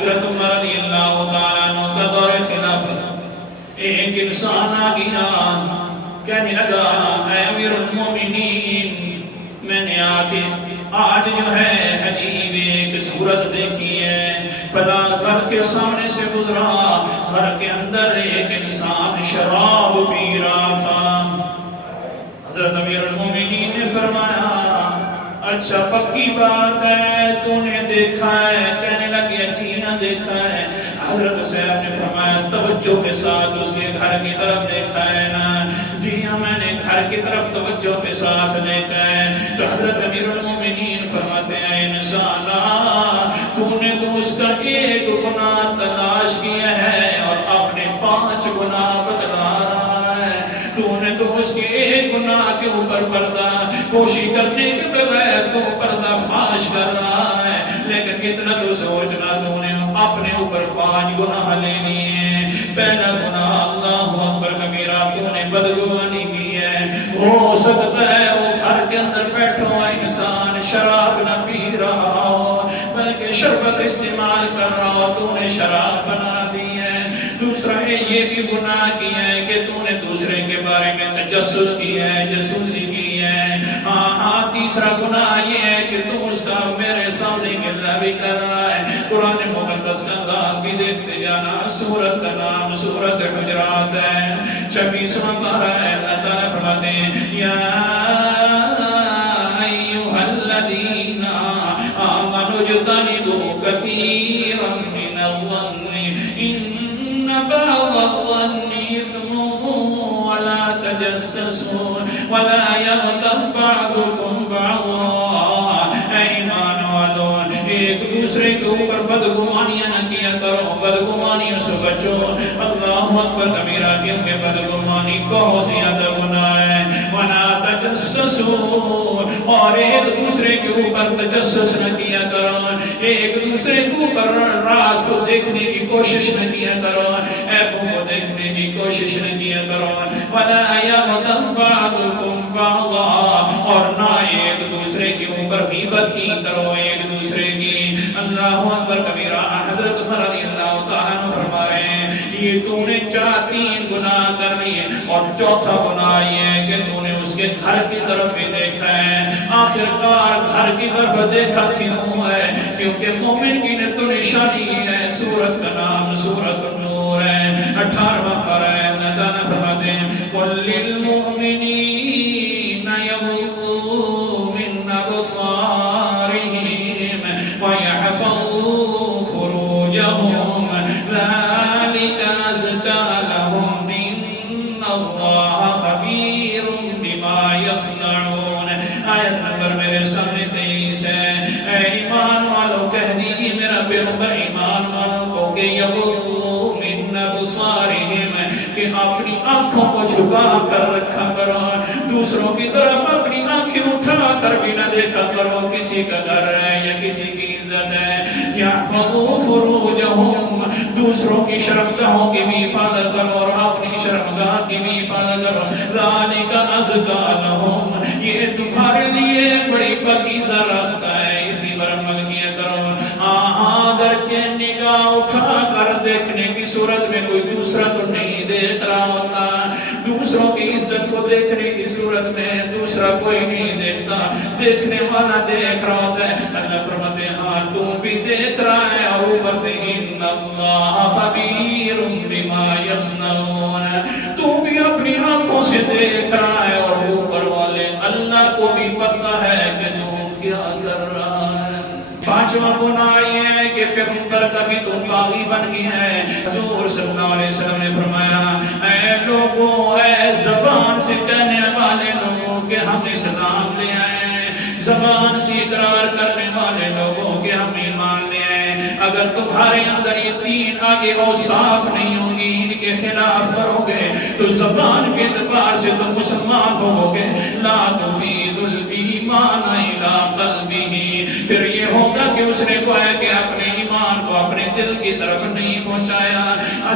حضرت عمر رضی اللہ تعالیٰ عنہ کا دور خلافت، ایک انسان آ گیا کہنے لگا اے امیر المومنین، میں نے آکے آج جو ہے عجیب ایک صورت دیکھی ہے، پلا گھر کے سامنے سے گزرا، گھر کے اندر ایک انسان شراب پی رہا تھا۔ حضرت امیر المومنین نے فرمایا اچھا پکی بات ہے، تو نے دیکھا ہے؟ کہنے لگے جی ہاں دیکھا ہے۔ حضرت صاحب نے فرمایا توجہ کے ساتھ اس کے گھر کی طرف دیکھا ہے نا؟ جی ہاں میں نے گھر کی طرف توجہ کے ساتھ دیکھا ہے۔ تو حضرت امیر المومنین فرماتے ہیں انسانا، تو نے تو اس کا ایک گناہ تلاش کیا ہے اور اپنے 5 گناہ بتلا رہا ہے۔ تو نے تو اس کے ایک گناہ کے اوپر پردہ کوشش کرنے کے بغیر تو پردہ فاش کر رہا ہے، لیکن کتنا تو سوچنا، تو نے اپنے اوپر 5 گناہ لے لیے۔ پہلا گناہ اللہ اکبر کبیرہ، تو نے بدگمانی کی ہے۔ ہو سکتا ہے وہ گھر کے اندر بیٹھا ہوا انسان شراب نہ پی رہا ہو بلکہ شربت استعمال کر رہا ہو، تو نے شراب بنا دی ہے۔ دوسرا یہ بھی گناہ کیا ہے کہ تو نے دوسرے کے بارے میں تجسس کی ہے، جاسوسی کی ہے۔ ہاں تیسرا گناہ یہ ہے کہ تو اس کا میرے سامنے گلہ بھی کر رہا ہے۔ قرآن مقدس کا نام بھی دیکھتے جانا، سورت کا نام سورت حجرات ہے، 26واں پارہ ہے۔ اللہ تعالیٰ فرماتے ہیں یا ایھا الذین آمنوا اجتنبوا کثیرا من الظن ان بعض الظن اثم ولا تجسسوا ولا یغتب بعضکم بعضا۔ اے ایمان والو، ایک دوسرے کے اوپر بدگمانیاں نہ کیا کرو، بدگمانیوں سے بچو۔ اللہ اکبر کبیرہ، کیونکہ بدگمانی بہت زیادہ گناہ ہے۔ ولا تجسسوا، اور ایک دوسرے کے اوپر تجسس نہ کیا کرو، ایک دوسرے کے اوپر راز کو دیکھنے کی کوشش نہ کیا کرو، عیبوں کو دیکھنے کی کوشش نہ کیا کرو۔ ولا یغتب بعضکم بعضا، اور نہ ایک دوسرے کے اوپر غیبت کی کرو، ایک دوسرے کی۔ اللہ اکبر کبیرہ۔ حضرت عمر رضی اللہ تعالیٰ عنہ فرما رہے ہیں یہ تو نے 3 گناہ کر لیے، اور چوتھا گناہ یہ ہے کہ تو نے اس کے گھر کی طرف بھی دیکھا ہے۔ آخرکار گھر کی طرف دیکھا کیوں ہے؟ کیونکہ مومن کی تو نشانی ہے۔ سورت کا نام سورت النور ہے، 18واں پارہ ہے۔ اللہ تعالیٰ فرماتے ہیں قل للمؤمنین یغضوا من ابصارہم ویحفظوا فروجہم ذلک ازکی لہم ان اللہ خبیر بما یصنعون۔ آیت نمبر میرے سامنے 23 ہے۔ اے ایمان والو کہہ دیجیے میرا پیغمبر ایمان والوں کو کہ یغضوا من ابصارہم، کہ اپنی آنکھوں کو جھکا کر رکھا کرو، دوسروں کی طرف اپنی آنکھیں اٹھا کر بھی نہ دیکھا کرو۔ کسی کا گھر ہے یا کسی کی عزت ہے، یحفظوا فروجہم، دوسروں کی شرمگاہوں کی بھی حفاظت کرو اور اپنی شرمگاہ کی بھی حفاظت کرو۔ ذالک ازکی لہم، یہ تمہارے لیے بڑی پاکیزہ راستہ ہے، اسی پر عمل کیا کرو۔ اگرچہ نگاہ اٹھا کر دیکھنے کی صورت میں کوئی دوسرا تو نہیں دیکھ رہا ہوتا، دوسروں کی عزت کو دیکھنے کی صورت میں دوسرا کوئی نہیں دیکھتا، دیکھنے والا دیکھ رہا ہوتا ہے۔ اللہ فرماتے ہیں ہاں تم بھی دیکھ رہا ہے، اور اوپر سے ان اللہ خبیر بما یصنعون، تو بھی اپنی آنکھوں سے دیکھ رہا ہے، اور اوپر والے اللہ کو بھی پتہ ہے کہ تم کیا کر رہا ہے۔ 5واں گناہ یہ ہے کہ پیغمبر کا بھی تو باغی بن گیا ہے۔ حضور صلی اللہ علیہ وسلم نے فرمایا اے لوگوں، اے زبان سے کہنے والے لوگوں کہ ہم اسلام لے آئے ہیں، زبان سے اقرار کرنے والے لوگوں کہ ہم ایمان لے آئے ہیں، اگر تمہارے اندر یہ 3 آگے اوصاف نہیں ہوں گی، ان کے خلاف کرو گے تو زبان کے اعتبار سے تم مسلمان ہو گے۔ لا تفیض الایمان الی قلبہ، پھر یہ ہوگا کہ اس نے گویا کہ اپنے ایمان کو اپنے دل کی طرف نہیں پہنچایا۔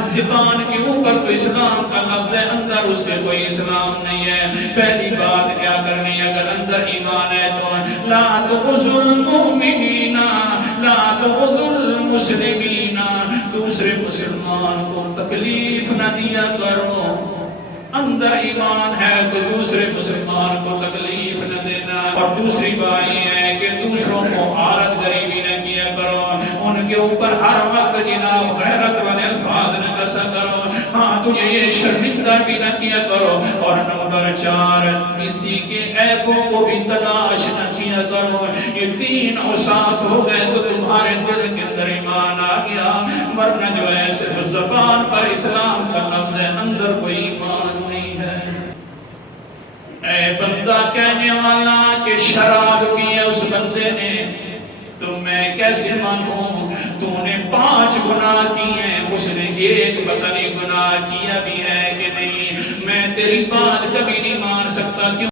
زبان کے اوپر تو اسلام کا لفظ ہے، اندر اس کے کوئی اسلام نہیں ہے۔ پہلی بات کیا کرنی، اگر اندر ایمان ہے تو لا تخزوا المؤمنین لا تؤذوا المسلمین، دوسرے مسلمان کو تکلیف نہ دیا کرو، اندر ایمان ہے تو دوسرے مسلمان کو تکلیف نہ دینا، اور دوسری بات یہ ہے کہ دوسروں کو عارض غریبی نہ کیا کرو، ان کے اوپر ہر وقت جناب غیرت والے الفاظ نہ کسا کرو، ہاں تجھے یہ شرمندہ بھی نہ کیا کرو، اور نمبر 4 کسی کے عیبوں کو بھی تلاش نہ کیا کرو۔ یہ 3 اوصاف ہو گئے تو تمہارے دل کے اندر ایمان آ گیا، ورنہ جو ہے صرف زبان پر اسلام کا لفظ ہے، اندر کوئی ایمان نہیں ہے۔ اے بندہ کہنے والا کہ شراب کی ہے اس بندے نے، تو میں کیسے مانوں؟ تو نے 5 گناہ کیے ہیں، اس نے ایک پتہ نہیں گناہ کیا بھی ہے کہ نہیں، میں تیری بات کبھی